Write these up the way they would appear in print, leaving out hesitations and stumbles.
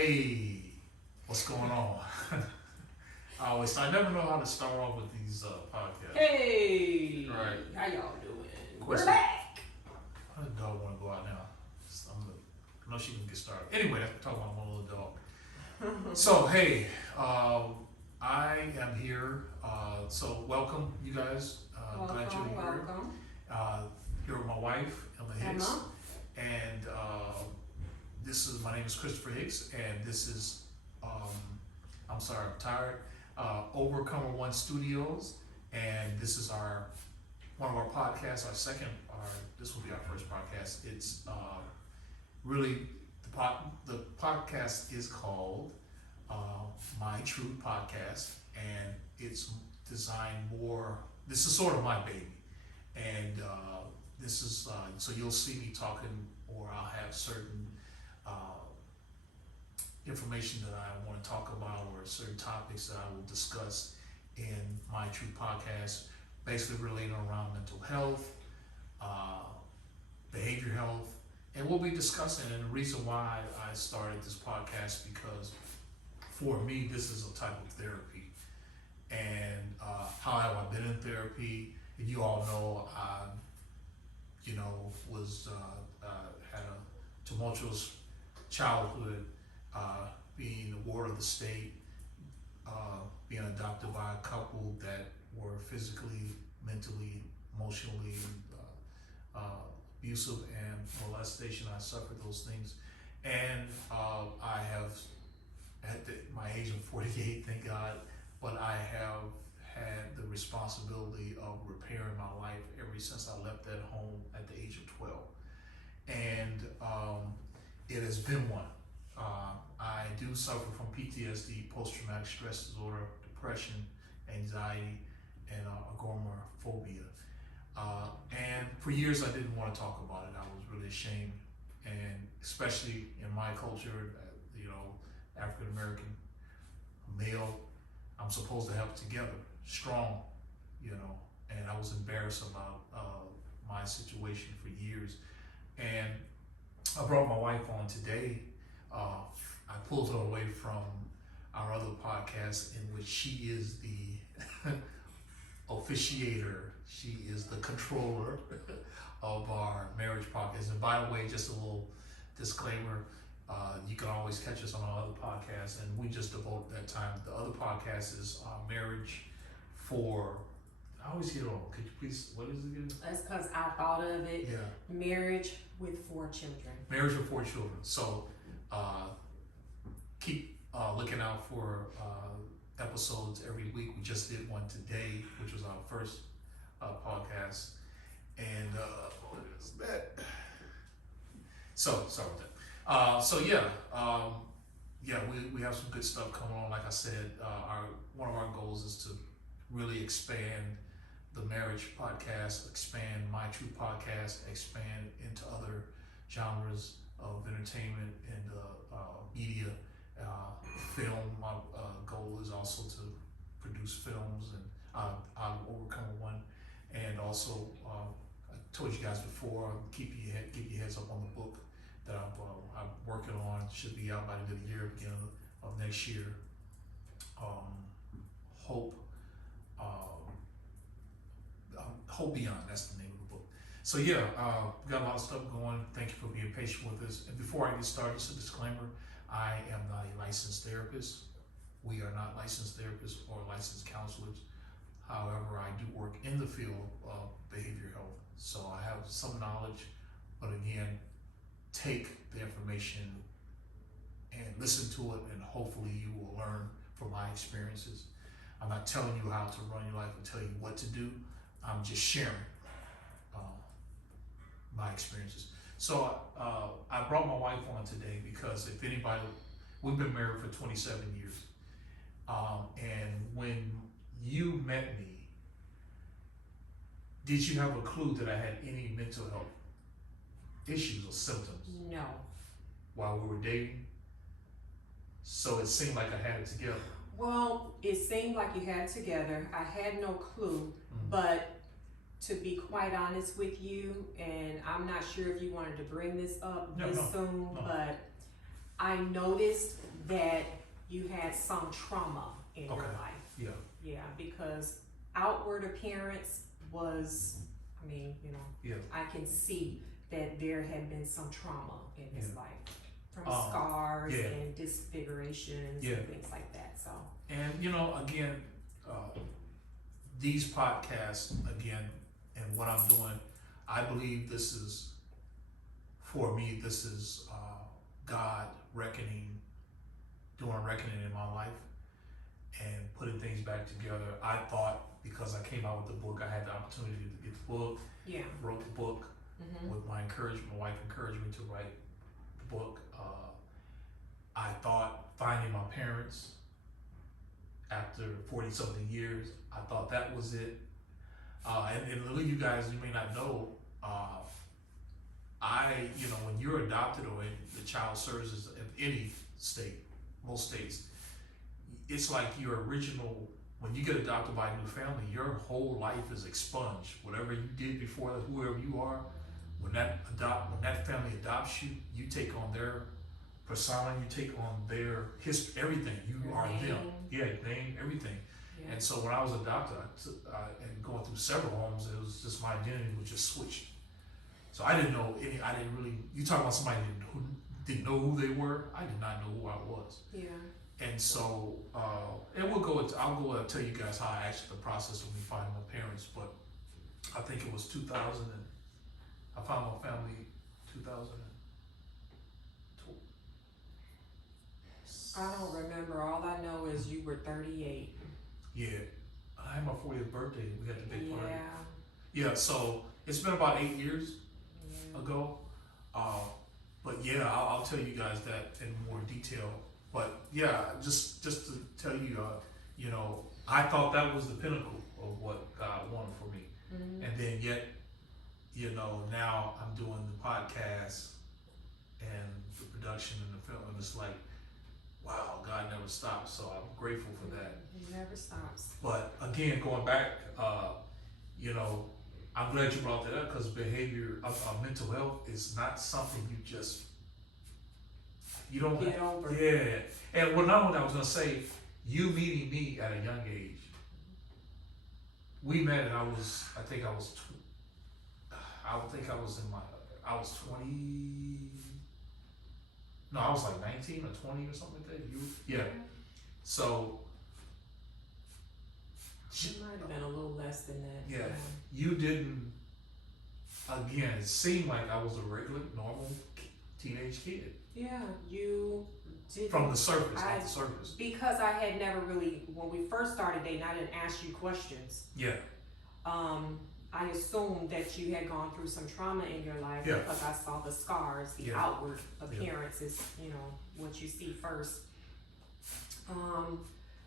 Hey, what's going on? I never know how to start off with these podcasts. Hey, Right. how y'all doing? What's We're up? back. How does the dog want to go out now? I know she can get started. Anyway, that's talking about my little dog. So, hey, I am here. So, welcome, you guys. Glad you're here. Welcome. Here with my wife, Emma Hicks. Emma. And my name is Christopher Hicks, and this is, I'm sorry, I'm tired, Overcomer One Studios, and this is one of our podcasts, this will be our first podcast. It's really, the podcast is called My Truth Podcast, and it's designed this is sort of my baby, and this is, so you'll see me talking, or I'll have certain information that I want to talk about, or certain topics that I will discuss in My Truth Podcast, basically relating around mental health, behavior health, and we'll be discussing, and the reason why I started this podcast, because for me, this is a type of therapy, and how have I been in therapy? And you all know, had a tumultuous childhood, being a ward of the state, being adopted by a couple that were physically, mentally, emotionally abusive and molestation. I suffered those things, and I have, at my age of 48, thank God, but I have had the responsibility of repairing my life ever since I left that home at the age of 12. And it has been one. I do suffer from PTSD, post-traumatic stress disorder, depression, anxiety, and agoraphobia. And for years I didn't want to talk about it. I was really ashamed, and especially in my culture, African American, male, I'm supposed to have it together, strong, and I was embarrassed about my situation for years. And I brought my wife on today. I pulled her away from our other podcast, in which she is the officiator. She is the controller of our marriage podcast. And by the way, just a little disclaimer, you can always catch us on our other podcasts, and we just devote that time. The other podcast is Marriage for, I always get it wrong. Could you please, what is it again? That's because I thought of it. Yeah. Marriage with 4 children. Marriage with 4 children. So keep looking out for episodes every week. We just did one today, which was our first podcast. And what is that? So sorry about that. We have some good stuff coming on. Like I said, one of our goals is to really expand the marriage podcast, expand My Truth Podcast, expand into other genres of entertainment and media, film. My goal is also to produce films, and I'll overcome one. And also, I told you guys before, keep your heads up on the book that I'm working on. It should be out by the end of the year, beginning of next year. Hope Beyond, that's the name of the book. So we got a lot of stuff going. Thank you for being patient with us. And before I get started, just a disclaimer, I am not a licensed therapist. We are not licensed therapists or licensed counselors. However, I do work in the field of behavioral health. So I have some knowledge, but again, take the information and listen to it, and hopefully you will learn from my experiences. I'm not telling you how to run your life and tell you what to do. I'm just sharing my experiences. So I brought my wife on today because if anybody, we've been married for 27 years. And when you met me, did you have a clue that I had any mental health issues or symptoms No. while we were dating? So it seemed like I had it together. Well, it seemed like you had it together. I had no clue, but to be quite honest with you, and I'm not sure if you wanted to bring this up soon, but I noticed that you had some trauma in your Okay. life. Yeah. Yeah, because outward appearance was, I mean, you know, Yeah. I can see that there had been some trauma in his Yeah. life. From Um, scars yeah. and disfigurations Yeah. and things like that, so. And you know, again, these podcasts, again, and what I'm doing, I believe this is, for me, this is God reckoning, doing a reckoning in my life and putting things back together. I thought because I came out with the book, I had the opportunity to get the book, Yeah. wrote the book Mm-hmm. with my encouragement. My wife encouraged me to write the book. I thought finding my parents after 40 something years, I thought that was it. And a lot of you guys, you may not know, you know, when you're adopted or the child serves as in any state, most states, it's like your original, when you get adopted by a new family, your whole life is expunged. Whatever you did before, whoever you are, when that family adopts you, you take on their persona, you take on their history, everything. You Your are them. name. Yeah, name, everything. Yeah. And so when I was adopted, and going through several homes, it was just my identity was just switched. So I didn't know any. I didn't really. You talking about somebody who didn't know who they were? I did not know who I was. Yeah. And so, and I'll go and tell you guys how I actually the process of me finding my parents. But I think it was 2000, and I found my family 2000. I don't remember. All I know is you were 38. Yeah, I had my 40th birthday. We had the big party. Yeah. Yeah, so it's been about 8 years Yeah. ago. But yeah, I'll tell you guys that in more detail. But yeah, just to tell you, you know, I thought that was the pinnacle of what God wanted for me. Mm-hmm. And then yet, you know, now I'm doing the podcast and the production and the film, and it's like, wow, God never stops. So I'm grateful for that. He never stops. But again, going back, you know, I'm glad you brought that up because mental health is not something you don't Get over. Yeah. And well, not only I was gonna say, you meeting me at a young age. We met and I think I was 20. No, I was like 19 or 20 or something like that. Yeah. So. It might have been a little less than that. Yeah. You didn't, again, it seemed like I was a regular, normal teenage kid. Yeah, you did. From the surface, off the surface. Because I had never really, when we first started dating, I didn't ask you questions. Yeah. I assumed that you had gone through some trauma in your life Yeah. because I saw the scars, the Yeah. outward appearances, you know, what you see first.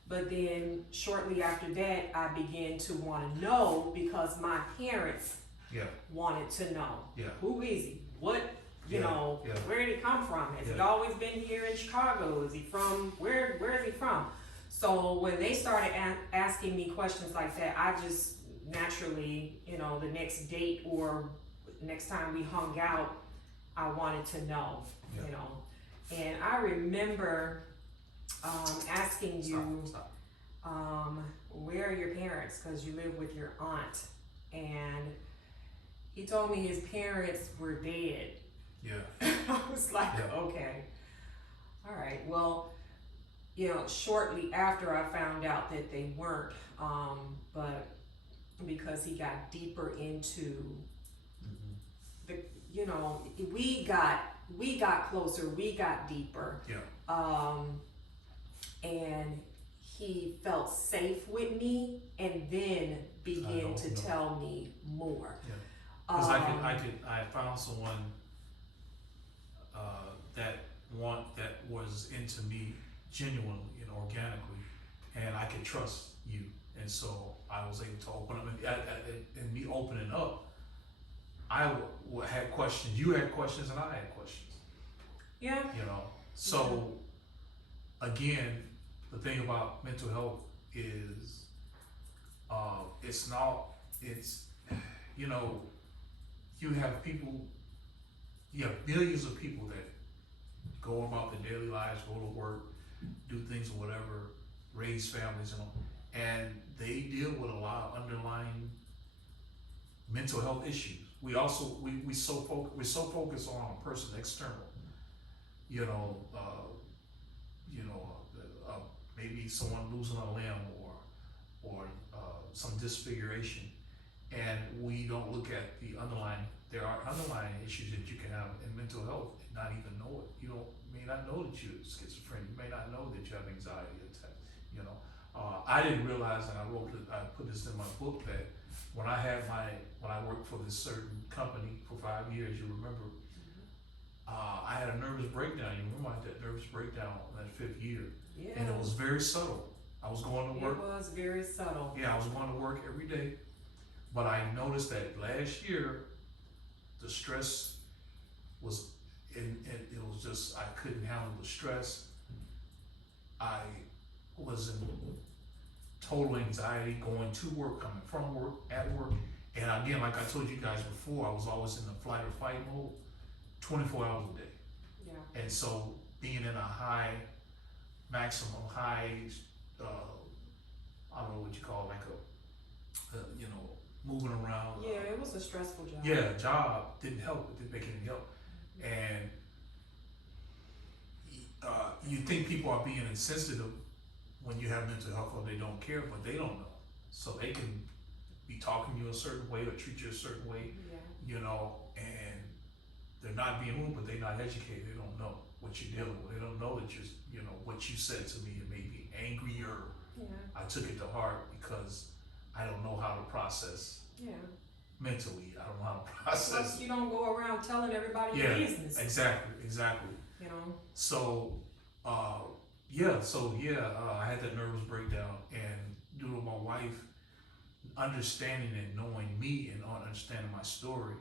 But then shortly after that, I began to want to know because my parents Yeah. wanted to know. Yeah. Who is he? What, you Yeah, know, yeah. where did he come from? Has he Yeah. always been here in Chicago? Is he from, where is he from? So when they started asking me questions like that, I just naturally, you know, the next date or next time we hung out, I wanted to know, Yeah. you know. And I remember asking you, Stop. where are your parents? Because you live with your aunt. And he told me his parents were dead. Yeah. I was like, Yeah. okay. All right. Well, you know, shortly after I found out that they weren't, but because he got deeper into Mm-hmm. the, you know, we got closer, we got deeper. Yeah. And he felt safe with me and then began to tell me more. Yeah. Because I found someone that was into me genuinely and organically, and I could trust you, and so I was able to open up. And me opening up, I had questions. You had questions, and I had questions. Yeah. You know, so again, the thing about mental health is, you know, you have millions of people that go about their daily lives, go to work, do things or whatever, raise families and they deal with a lot of underlying mental health issues. We also we're so focused on a person external, you know, maybe someone losing a limb or some disfiguration, and we don't look at the underlying. There are underlying issues that you can have in mental health and not even know it. You may not know that you're schizophrenic. You may not know that you have anxiety attacks. You know, I didn't realize, and I put this in my book, that when I worked for this certain company for 5 years, you remember, I had a nervous breakdown. You remember I had that nervous breakdown in that 5th year, Yeah. and it was very subtle. I was going to work. It was very subtle. Yeah, I was going to work every day, but I noticed that last year, the stress was, and it was just, I couldn't handle the stress. I was in total anxiety going to work, coming from work, at work. And again, like I told you guys before, I was always in the flight or fight mode, 24 hours a day. Yeah. And so being in a maximum high, I don't know what you call it, like moving around. Yeah, it was a stressful job. Yeah, job didn't help. It didn't make any help. And you think people are being insensitive when you have mental health or they don't care, but they don't know. So they can be talking to you a certain way or treat you a certain way, and they're not being rude, but they're not educated. They don't know what you're dealing with. They don't know that what you said to me, it made me angrier. Yeah. I took it to heart because I don't know how to process mentally. I don't know how to process. Plus, you don't go around telling everybody your business. Exactly. So, I had that nervous breakdown, and due to my wife understanding and knowing me and understanding my story,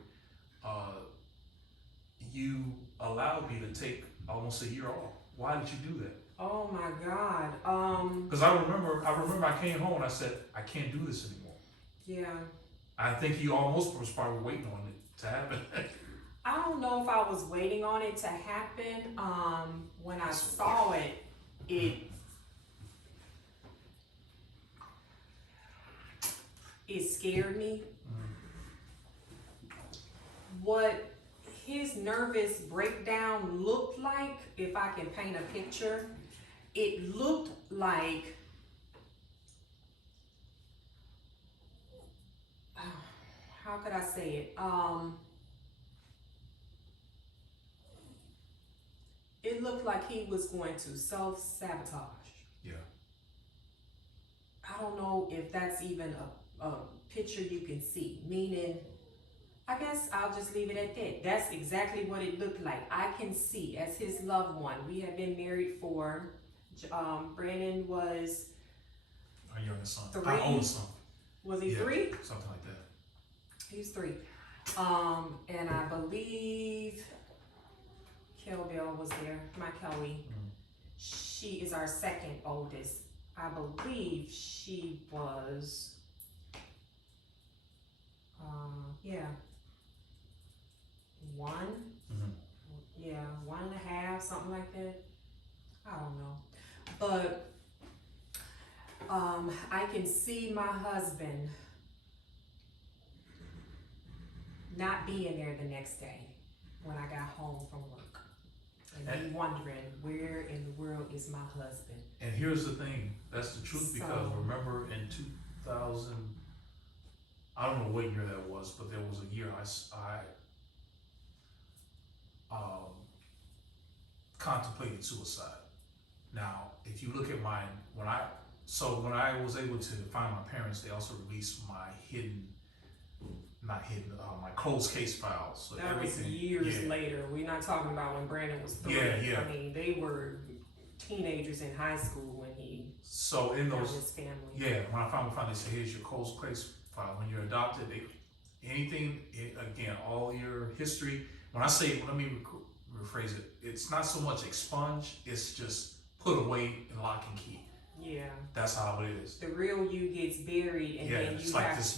you allowed me to take almost a year off. Why did you do that? Oh my God. Because I remember I came home and I said, I can't do this anymore. Yeah. I think you almost was probably waiting on it to happen. I don't know if I was waiting on it to happen. When I saw it scared me. What his nervous breakdown looked like, if I can paint a picture, it looked like how could I say it? It looked like he was going to self-sabotage. Yeah. I don't know if that's even a picture you can see, meaning, I guess I'll just leave it at that. That's exactly what it looked like. I can see as his loved one. We have been married for, Brandon was Our youngest son. 3. Our oldest son. Was he 3? Something like that. He's 3. And I believe Kel Bell was there, my Kelly. She is our second oldest. I believe she was, 1. Yeah, 1.5, something like that. I don't know. But I can see my husband not being there the next day when I got home from work. And me wondering, where in the world is my husband? And here's the thing, that's the truth, because remember in 2000, I don't know what year that was, but there was a year I contemplated suicide. Now, if you look at when I was able to find my parents, they also released my my closed case files. So that was years later. We're not talking about when Brandon was 3. Yeah. I mean, they were teenagers in high school when he found his family. Yeah, when I finally found, they said, here's your closed case file. When you're adopted, all your history. When I say, let me rephrase it, it's not so much expunge, it's just put away and lock and key. Yeah. That's how it is. The real you gets buried, and then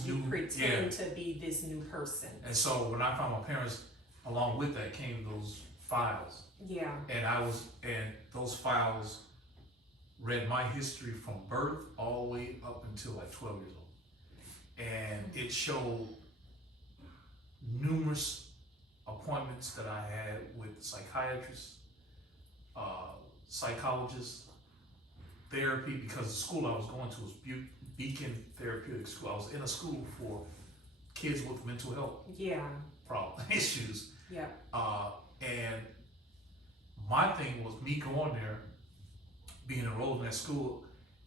you pretend to be this new person. And so when I found my parents, along with that came those files. Yeah. And those files read my history from birth all the way up until like 12 years old. And it showed numerous appointments that I had with psychiatrists, psychologists, therapy, because the school I was going to was Beacon Therapeutic School. I was in a school for kids with mental health issues. Yeah. And my thing was me going there, being enrolled in that school.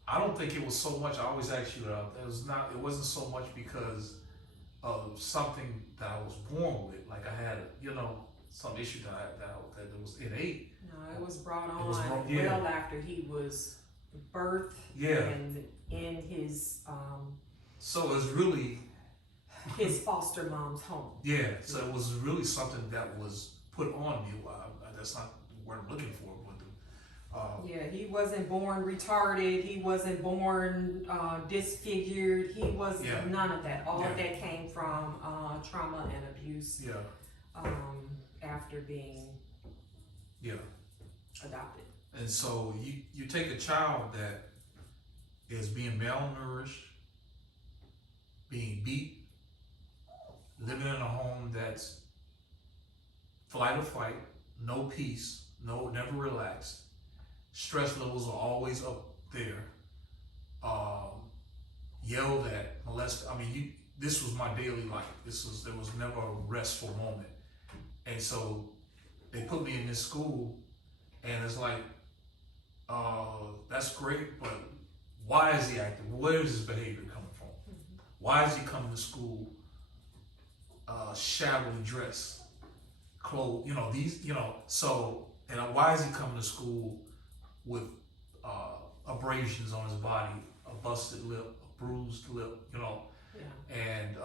I don't think it was so much. I always ask you that. It wasn't so much because of something that I was born with. Like I had, some issue that was innate. No, it was brought on yeah. well after he was birthed. Yeah. And in his So it was really his foster mom's home. Yeah. So it was really something that was put on me. That's not what I'm looking for. Yeah, he wasn't born retarded. He wasn't born disfigured. He was none of that. All of that came from trauma and abuse. Yeah. After being adopted. And so you take a child that is being malnourished, being beat, living in a home that's flight or fight, no peace, never relaxed. Stress levels are always up there. Yelled at, molested. I mean, this was my daily life. There was never a restful moment. And so they put me in this school, and it's like, that's great, but why is he acting? Where is his behavior coming from? Why is he coming to school shabbily dressed, clothes? So, and why is he coming to school with abrasions on his body, a busted lip, a bruised lip, and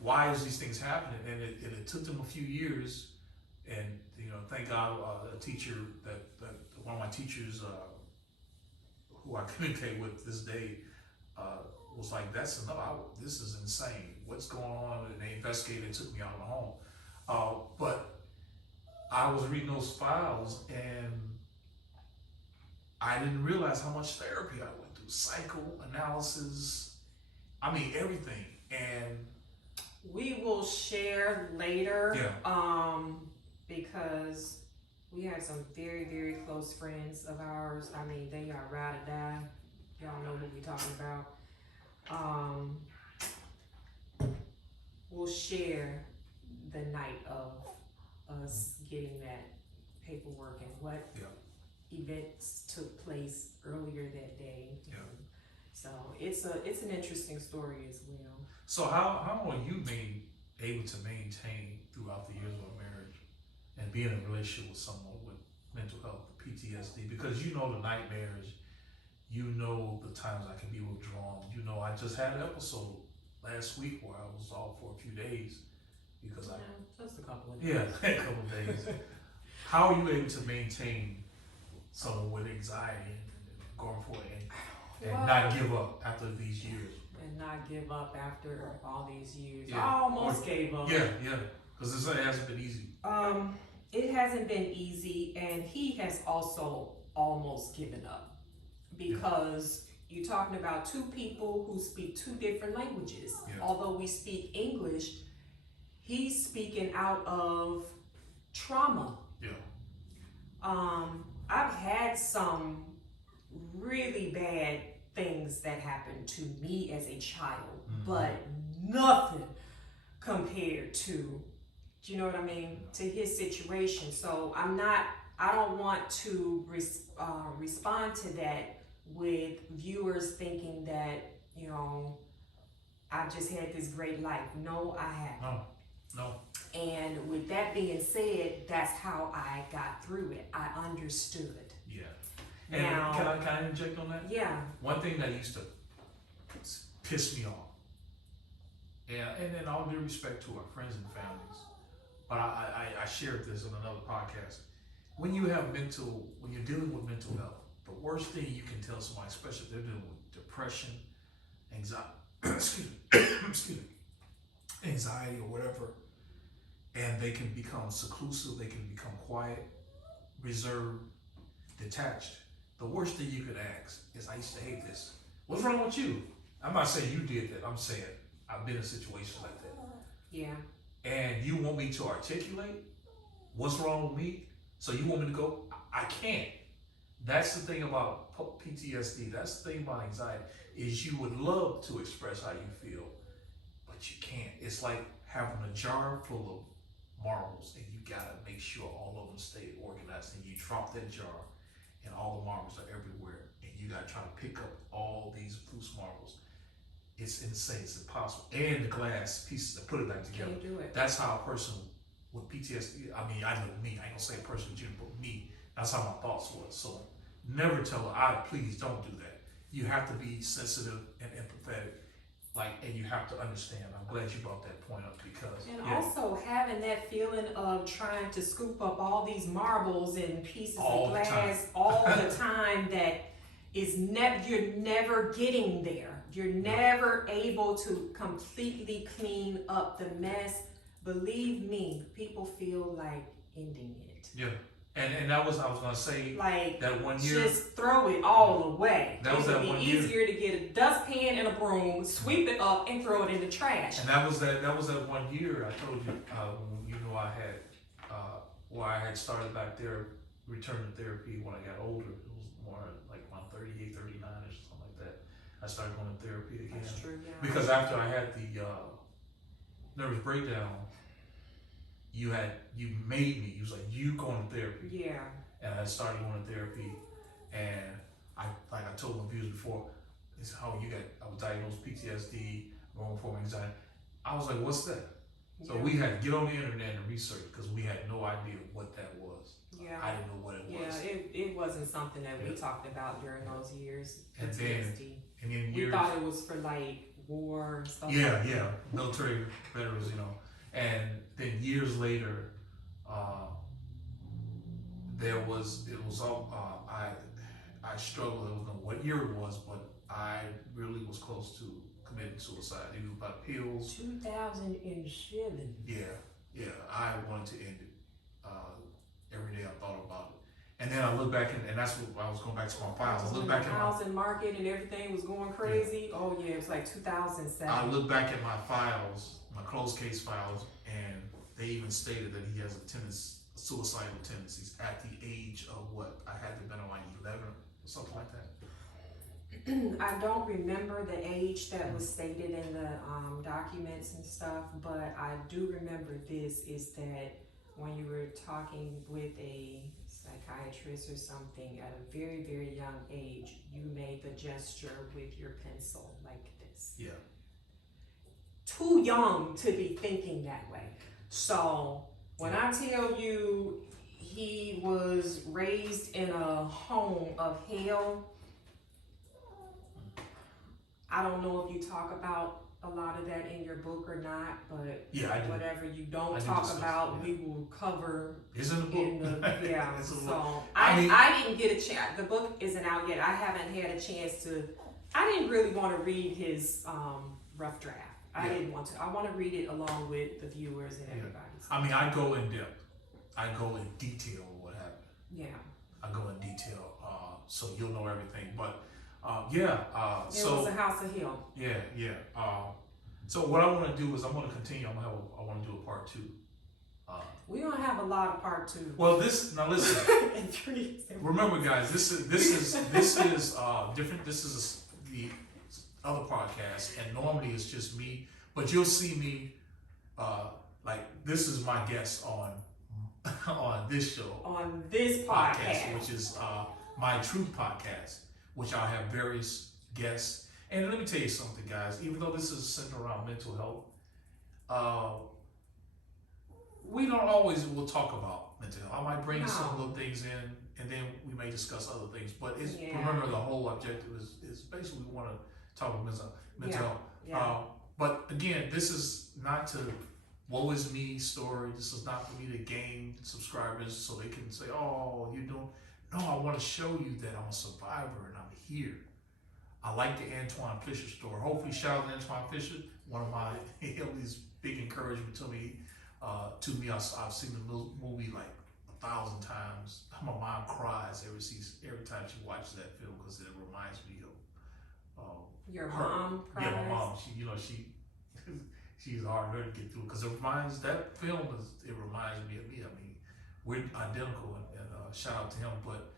why is these things happening? And it took them a few years, and thank God a teacher that one of my teachers who I communicate with this day was like, that's enough. This is insane. What's going on? And they investigated and took me out of the home. But I was reading those files, and I didn't realize how much therapy I went through, psychoanalysis, I mean, everything. And we will share later, Yeah. Because we have some very, very close friends of ours. I mean, they are ride or die. Y'all know who we're talking about. We'll share the night of us getting that paperwork and what events took place earlier that day. Yeah. So it's an interesting story as well. So how are you able to maintain throughout the years of a marriage and be in a relationship with someone with mental health, PTSD? Because the nightmares, the times I can be withdrawn. I just had an episode last week where I was off for a few days because just a couple of days. a couple of days. How are you able to maintain someone with anxiety and going for it and not give up after these years? And not give up after all these years. Yeah. I almost gave up. Yeah, because it hasn't been easy. It hasn't been easy, and he has also almost given up because you're talking about two people who speak two different languages. Yeah. Although we speak English, he's speaking out of trauma. Yeah. I've had some really bad things that happened to me as a child, but nothing compared to, do you know what I mean, to his situation. So I don't want to respond to that with viewers thinking that, I've just had this great life. No, I haven't. No. And with that being said, that's how I got through it. I understood. Yeah. And Now, can I interject on that? Yeah. One thing that used to piss me off, and in all due respect to our friends and families, but I shared this in another podcast. When you're dealing with mental health, the worst thing you can tell somebody, especially if they're dealing with depression, anxiety, anxiety or whatever, and they can become seclusive, they can become quiet, reserved, detached. the worst thing you could ask is, I used to hate this. What's wrong with you? I'm not saying you did that. I'm saying I've been in situations like that. Yeah. And you want me to articulate what's wrong with me? So you want me to go? I can't. That's the thing about PTSD. That's the thing about anxiety, is you would love to express how you feel, but you can't. It's like having a jar full of marbles, and you gotta make sure all of them stay organized, and you drop that jar and all the marbles are everywhere, and you gotta try to pick up all these loose marbles. It's insane, it's impossible. And the glass pieces to put it back together. Can't do it. That's how a person with PTSD, I mean, I know me, I ain't gonna say a person in general, but me, that's how my thoughts was. So never tell her, please don't do that. You have to be sensitive and empathetic, and you have to understand. I'm glad you brought that point up, because And also having that feeling of trying to scoop up all these marbles and pieces All of the glass all the time, that is you're never getting there. You're never able to completely clean up the mess. Believe me, people feel like ending it. yeah. And that was, I was gonna say, Like, that 1 year. just throw it all away. That was It would that be 1 year. easier to get a dustpan and a broom, sweep it up, and throw it in the trash. And that was that 1 year I told you, I had, where I had started back there, returning to therapy when I got older. It was more like around 38, 39 or something like that. I started going to therapy again. That's true, yeah. Because after I had the nervous breakdown, you made me, you was like, you going to therapy. Yeah. And I started going to therapy, and I told my viewers before, it's how I was diagnosed PTSD, wrong form of anxiety. I was like, what's that? So Yeah. we had to get on the internet and research, because we had no idea what that was. Yeah. I didn't know what it was. Yeah, it wasn't something that we Yeah. talked about during those years. And PTSD. And then We years, thought it was for like war and stuff. yeah, military veterans, and then years later, I struggled. I don't know what year it was, but I really was close to committing suicide. It was about pills. 2007. Yeah, I wanted to end it. Every day I thought about it. And then I look back, and that's what I was going back to my files. I look back the at housing market and everything was going crazy. Oh yeah, it was like 2007. I look back at my files, my closed case files, and they even stated that he has suicidal tendencies at the age of what? I had to have been like 11 or something like that. I don't remember the age that was stated in the documents and stuff, but I do remember this, is that when you were talking with a psychiatrist or something at a very, very young age, you made the gesture with your pencil like this. Yeah. Too young to be thinking that way. So when I tell you he was raised in a home of hell, I don't know if you talk about a lot of that in your book or not, but Yeah, I do. whatever you don't I do talk discuss, about, yeah. we will cover It's in the book. in the, yeah. It's in the book. So I mean- I didn't get a chance, the book isn't out yet, I haven't had a chance to, I didn't really want to read his rough draft. I Yeah. didn't want to. I want to read it along with the viewers and Yeah. everybody. I mean, I go in depth. I go in detail on what happened. Yeah. I go in detail, so you'll know everything. But It was a house of hell. yeah. So what I want to do is I'm going to continue. I want to do a part 2. We're gonna have a lot of part 2. Well, now listen. And 3. Remember, guys, this is different. This is the other podcast, and normally it's just me. But you'll see me, this is my guest on this show. On this podcast. Which is My Truth podcast, which I'll have various guests. And let me tell you something, guys. Even though this is centered around mental health, we don't always will talk about mental health. I might bring some little things in, and then we may discuss other things. But remember, the whole objective is basically we want to talk about mental health. Yeah. But again, this is not to woe is me story. This is not for me to gain subscribers so they can say, oh, you don't. No, I want to show you that I'm a survivor and I'm here. I like the Antoine Fisher story. Hopefully, shout out to Antoine Fisher. One of my his big encouragement to me. I've seen the movie like 1,000 times. My mom cries every time she watches that film because it reminds me of Your her. mom cries? Yeah, my mom. She's hard to get through because it reminds me of me. I mean, we're identical, and shout out to him. But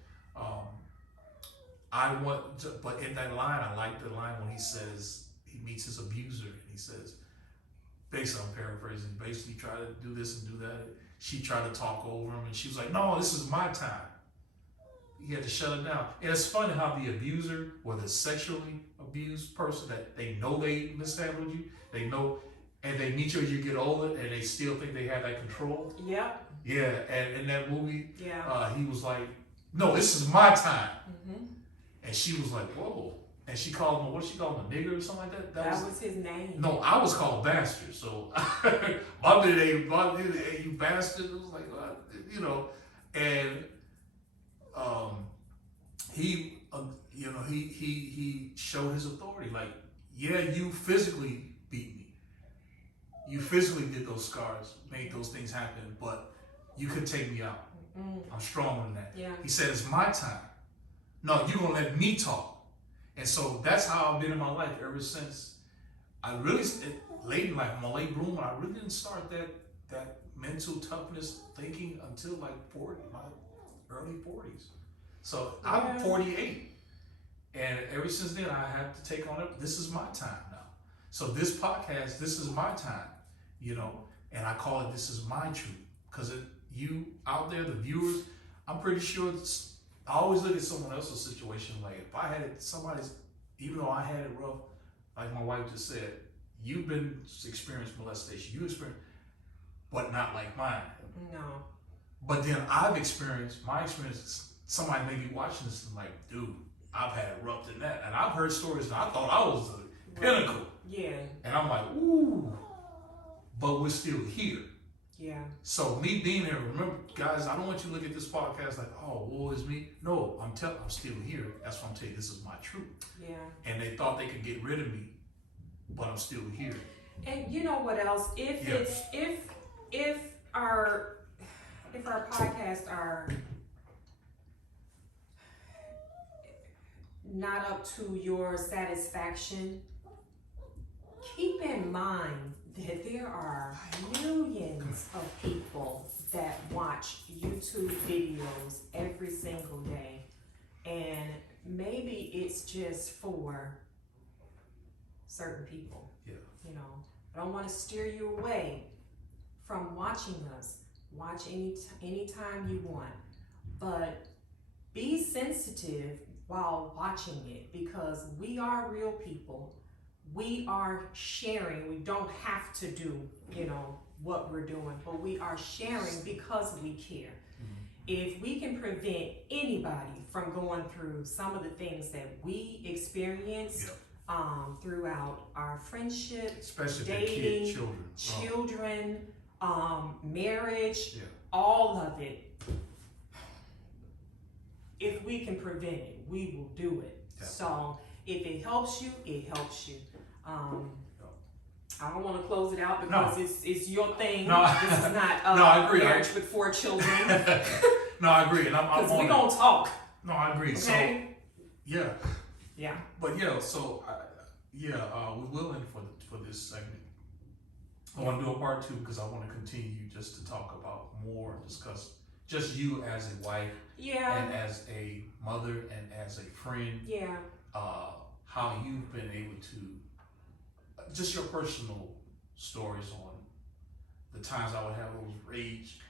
but in that line, I like the line when he says he meets his abuser, and he says, basically, I'm paraphrasing, basically try to do this and do that. She tried to talk over him, and she was like, "No, this is my time." He had to shut it down. And it's funny how the abuser or the sexually abused person that they know they mishandled you, they know, and they meet you as you get older, and they still think they have that control. Yep. Yeah, and in that movie, yeah, he was like, "No, this is my time," mm-hmm. and she was like, "Whoa." And she called him, what did she call him, a nigger or something like that? That was his name. No, I was called bastard. So my name, hey, you bastard. It was like, and he, he showed his authority. Like, yeah, you physically beat me. You physically did those scars, made those things happen, but you could take me out. I'm stronger than that. Yeah. He said, it's my time. No, you're gonna let me talk. And so that's how I've been in my life ever since. I really, late in life, I'm a late bloomer. I really didn't start that mental toughness thinking until like my early 40s. So I'm 48. And ever since then, I had to take on it. This is my time now. So this podcast, this is my time, and I call it, this is my truth. Because you out there, the viewers, I'm pretty sure I always look at someone else's situation. Like if I had even though I had it rough, like my wife just said, you've been experienced molestation, but not like mine. No. But then my experience, somebody may be watching this and like, dude, I've had it rough than that. And I've heard stories and I thought I was the pinnacle. Yeah. And I'm like, ooh, but we're still here. Yeah. So me being here, remember, guys, I don't want you to look at this podcast like, oh, woe is me. No, I'm still here. That's what I'm telling you. This is my truth. Yeah. And they thought they could get rid of me, but I'm still here. And you know what else? If our podcasts are not up to your satisfaction, keep in mind that there are millions of people that watch YouTube videos every single day, and maybe it's just for certain people. Yeah. I don't want to steer you away from watching us. Watch anytime you want, but be sensitive while watching it, because we are real people. We are sharing. We don't have to do, what we're doing, but we are sharing because we care. Mm-hmm. If we can prevent anybody from going through some of the things that we experienced throughout our friendship, especially dating, children, marriage, all of it. If we can prevent it, we will do it. Yeah. So if it helps you, it helps you. I don't want to close it out because it's your thing. No, this is not I agree. Marriage with 4 children. No, I agree, and I'm because we're gonna talk. No, I agree. Okay. So yeah. But we will end for this segment. I want to do a part 2 because I want to continue just to talk about more, discuss just you as a wife, and as a mother, and as a friend. Yeah. How you've been able to, just your personal stories on the times I would have those rage.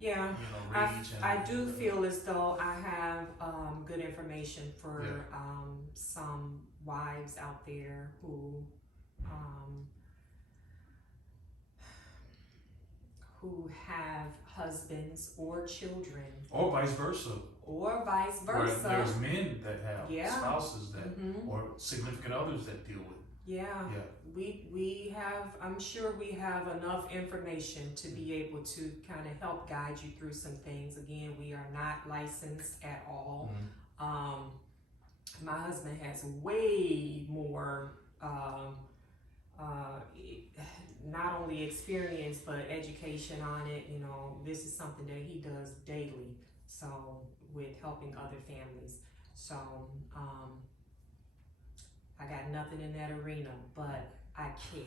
Yeah. Rage. I do feel as though I have good information for some wives out there who have husbands or children, or vice versa. Where there's men that have spouses that or significant others that deal with. We have, I'm sure we have enough information to be able to kind of help guide you through some things. Again, we are not licensed at all. My husband has way more not only experience but education on it. You know, this is something that he does daily. So with helping other families. So I got nothing in that arena, but I care.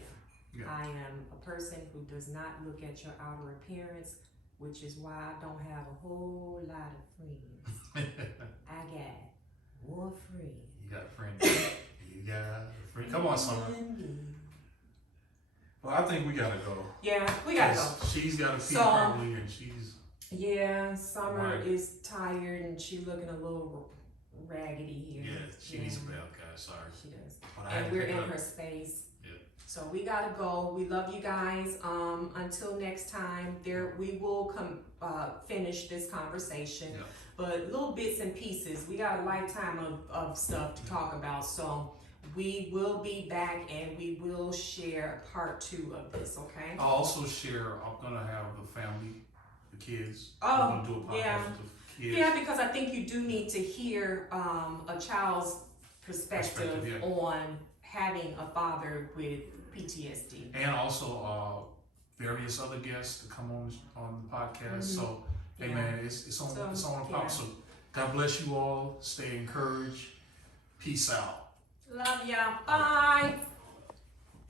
Yeah. I am a person who does not look at your outer appearance, which is why I don't have a whole lot of friends. I got more friends. You got a friend. You got a friend. Come on, Summer. Well, I think we gotta go. Yeah, we gotta go. She's got a pee So, probably, and she's. Yeah, Summer Right. is tired and she looking a little raggedy here. Yeah, she needs a bath, guys. Sorry. She does. But I had And to we're pick in up. her space. Yeah. So we gotta go. We love you guys. Until next time, we will finish this conversation. Yeah. But little bits and pieces. We got a lifetime of stuff to talk about. So we will be back and we will share part 2 of this, okay? I'll also share. I'm gonna have the family, the kids. Oh, I'm gonna do a podcast yeah. with the kids. Yeah, because I think you do need to hear a child's perspective yeah. on having a father with PTSD. And also various other guests to come on the podcast. So, hey Yeah. man, it's on So, it's on yeah. pop. So, God bless you all. Stay encouraged. Peace out. Love ya. Bye.